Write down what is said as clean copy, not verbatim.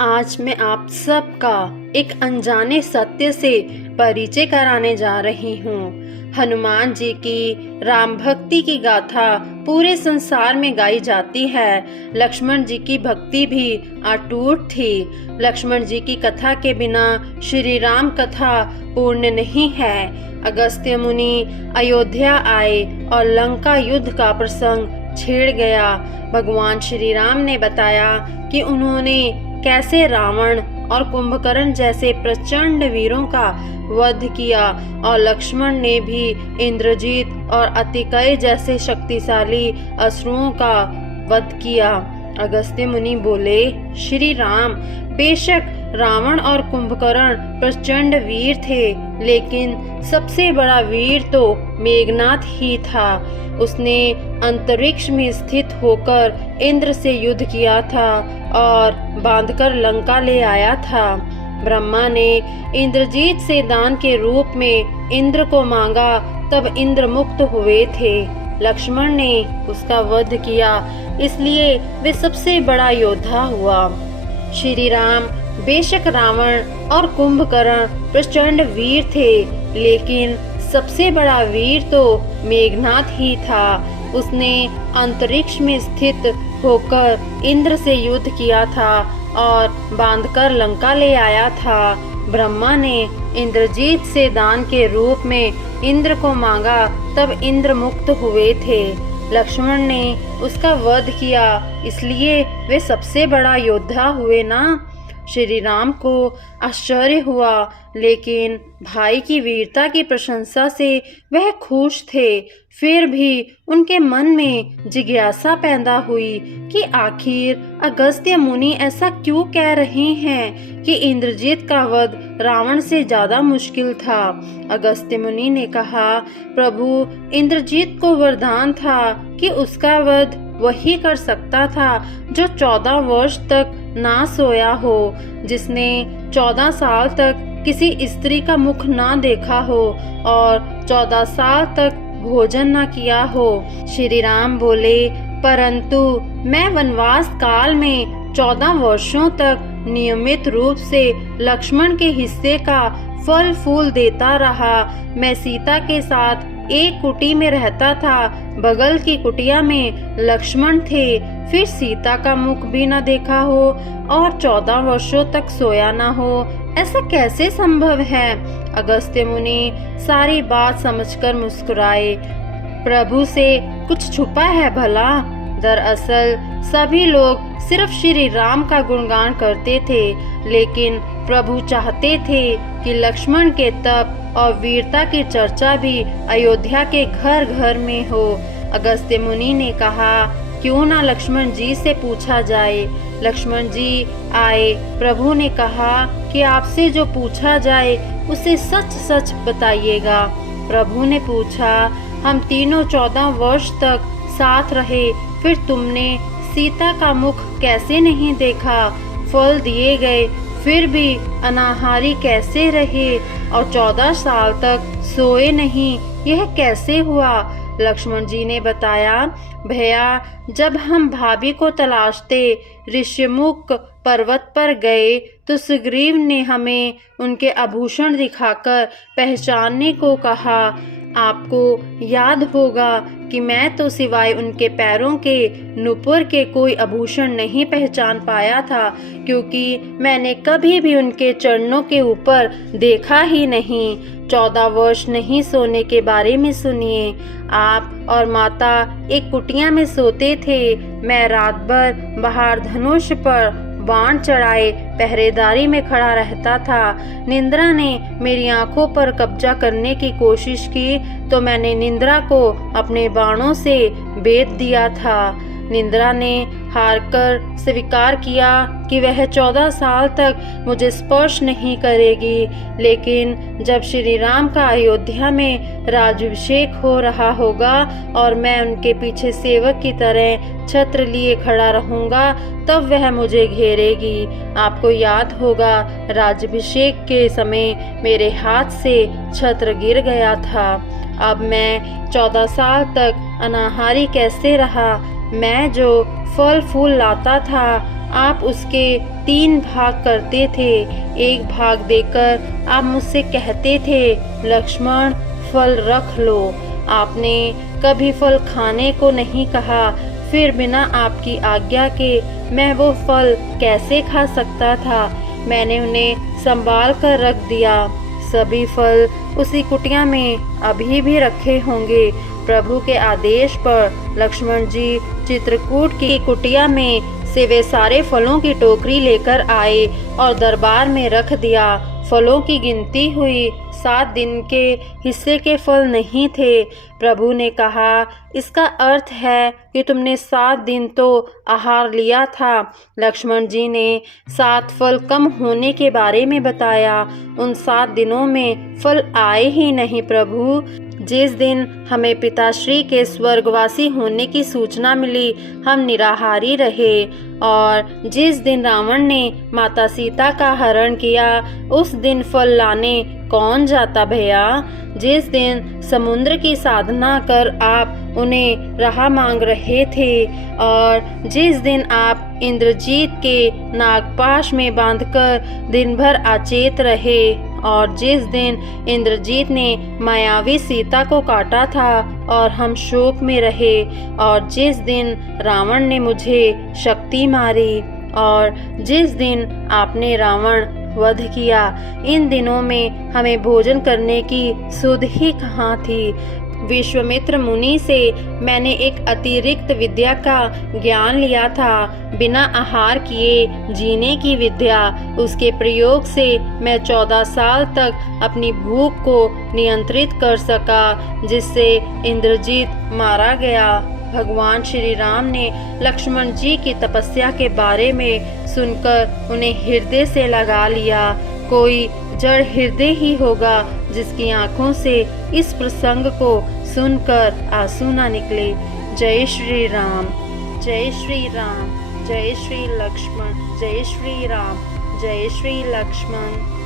आज मैं आप सबका एक अनजाने सत्य से परिचय कराने जा रही हूँ। हनुमान जी की राम भक्ति की गाथा पूरे संसार में गाई जाती है। लक्ष्मण जी की भक्ति भी अटूट थी। लक्ष्मण जी की कथा के बिना श्री राम कथा पूर्ण नहीं है। अगस्त्य मुनि अयोध्या आए और लंका युद्ध का प्रसंग छिड़ गया। भगवान श्री राम ने बताया कि उन्होंने कैसे रावण और कुंभकर्ण जैसे प्रचंड वीरों का वध किया और लक्ष्मण ने भी इंद्रजीत और अतिकय जैसे शक्तिशाली असुरों का वध किया। अगस्त्य मुनि बोले, श्री राम, बेशक रावण और कुंभकर्ण प्रचंड वीर थे, लेकिन सबसे बड़ा वीर तो मेघनाथ ही था। उसने अंतरिक्ष में स्थित होकर इंद्र से युद्ध किया था और बांधकर लंका ले आया था। ब्रह्मा ने इंद्रजीत से दान के रूप में इंद्र को मांगा, तब इंद्र मुक्त हुए थे। लक्ष्मण ने उसका वध किया, इसलिए वे सबसे बड़ा योद्धा हुआ। श्री राम, बेशक रावण और कुंभकर्ण प्रचंड वीर थे, लेकिन सबसे बड़ा वीर तो मेघनाथ ही था। उसने अंतरिक्ष में स्थित होकर इंद्र से युद्ध किया था और बांधकर लंका ले आया था। ब्रह्मा ने इंद्रजीत से दान के रूप में इंद्र को मांगा, तब इंद्र मुक्त हुए थे। लक्ष्मण ने उसका वध किया, इसलिए वे सबसे बड़ा योद्धा हुए ना। श्री राम को आश्चर्य हुआ, लेकिन भाई की वीरता की प्रशंसा से वह खुश थे। फिर भी उनके मन में जिज्ञासा पैदा हुई कि आखिर अगस्त्य मुनि ऐसा क्यों कह रहे हैं कि इंद्रजीत का वध रावण से ज्यादा मुश्किल था। अगस्त्य मुनि ने कहा, प्रभु, इंद्रजीत को वरदान था कि उसका वध वही कर सकता था जो 14 वर्ष तक ना सोया हो, जिसने 14 साल तक किसी स्त्री का मुख ना देखा हो और 14 साल तक भोजन ना किया हो। श्री राम बोले, परंतु मैं वनवास काल में 14 वर्षों तक नियमित रूप से लक्ष्मण के हिस्से का फल फूल देता रहा। मैं सीता के साथ एक कुटी में रहता था, बगल की कुटिया में लक्ष्मण थे। फिर सीता का मुख भी न देखा हो और 14 वर्षों तक सोया न हो, ऐसा कैसे संभव है। अगस्त्य मुनि सारी बात समझकर मुस्कुराए। प्रभु से कुछ छुपा है भला? दरअसल सभी लोग सिर्फ श्री राम का गुणगान करते थे, लेकिन प्रभु चाहते थे कि लक्ष्मण के तप और वीरता की चर्चा भी अयोध्या के घर घर में हो। अगस्त्य मुनि ने कहा, क्यों ना लक्ष्मण जी से पूछा जाए। लक्ष्मण जी आए। प्रभु ने कहा कि आपसे जो पूछा जाए उसे सच सच बताइएगा। प्रभु ने पूछा, हम तीनों 14 वर्ष तक साथ रहे, फिर तुमने सीता का मुख कैसे नहीं देखा? फल दिए गए, फिर भी अनाहारी कैसे रहे और 14 साल तक सोए नहीं, यह कैसे हुआ? लक्ष्मण जी ने बताया, भैया, जब हम भाभी को तलाशते ऋष्यमुख पर्वत पर गए तो सुग्रीव ने हमें उनके आभूषण दिखाकर पहचानने को कहा। आपको याद होगा कि मैं तो सिवाय उनके पैरों के नुपुर के कोई आभूषण नहीं पहचान पाया था, क्योंकि मैंने कभी भी उनके चरणों के ऊपर देखा ही नहीं। 14 वर्ष नहीं सोने के बारे में सुनिए। आप और माता एक कुटिया में सोते थे। मैं रात भर बाहर धनुष पर बाण चढ़ाए पहरेदारी में खड़ा रहता था। निंद्रा ने मेरी आंखों पर कब्जा करने की कोशिश की तो मैंने निंद्रा को अपने बाणों से बेध दिया था। निंद्रा ने हारकर स्वीकार किया कि वह 14 साल तक मुझे स्पर्श नहीं करेगी, लेकिन जब श्री राम का अयोध्या में राज्याभिषेक हो रहा होगा और मैं उनके पीछे सेवक की तरह छत्र लिए खड़ा रहूंगा, तब वह मुझे घेरेगी। आपको याद होगा, राज्याभिषेक के समय मेरे हाथ से छत्र गिर गया था। अब मैं 14 साल तक अनाहारी कैसे रहा, मैं जो फल फूल लाता था आप उसके 3 भाग करते थे। 1 भाग देकर आप मुझसे कहते थे लक्ष्मण फल रख लो। आपने कभी फल खाने को नहीं कहा, फिर बिना आपकी आज्ञा के मैं वो फल कैसे खा सकता था। मैंने उन्हें संभाल कर रख दिया। सभी फल उसी कुटिया में अभी भी रखे होंगे। प्रभु के आदेश पर लक्ष्मण जी चित्रकूट की कुटिया में से वे सारे फलों की टोकरी लेकर आए और दरबार में रख दिया। फलों की गिनती हुई, 7 दिन के हिस्से के फल नहीं थे। प्रभु ने कहा, इसका अर्थ है कि तुमने 7 दिन तो आहार लिया था। लक्ष्मण जी ने 7 फल कम होने के बारे में बताया। उन 7 दिनों में फल आए ही नहीं प्रभु। जिस दिन हमें पिताश्री के स्वर्गवासी होने की सूचना मिली, हम निराहारी रहे। और जिस दिन रावण ने माता सीता का हरण किया, उस दिन फल लाने कौन जाता भैया। जिस दिन समुद्र की साधना कर आप उन्हें राह मांग रहे थे, और जिस दिन आप इंद्रजीत के नागपाश में बांधकर दिन भर अचेत रहे, और जिस दिन इंद्रजीत ने मायावी सीता को काटा था और हम शोक में रहे, और जिस दिन रावण ने मुझे शक्ति मारी, और जिस दिन आपने रावण वध किया, इन दिनों में हमें भोजन करने की सुध ही कहाँ थी। विश्वामित्र मुनि से मैंने एक अतिरिक्त विद्या का ज्ञान लिया था, बिना आहार किए जीने की विद्या। उसके प्रयोग से मैं 14 साल तक अपनी भूख को नियंत्रित कर सका, जिससे इंद्रजीत मारा गया। भगवान श्री राम ने लक्ष्मण जी की तपस्या के बारे में सुनकर उन्हें हृदय से लगा लिया। कोई जड़ हृदय ही होगा जिसकी आंखों से इस प्रसंग को सुनकर आंसू न निकले। जय श्री राम, जय श्री राम, जय श्री लक्ष्मण, जय श्री राम, जय श्री लक्ष्मण।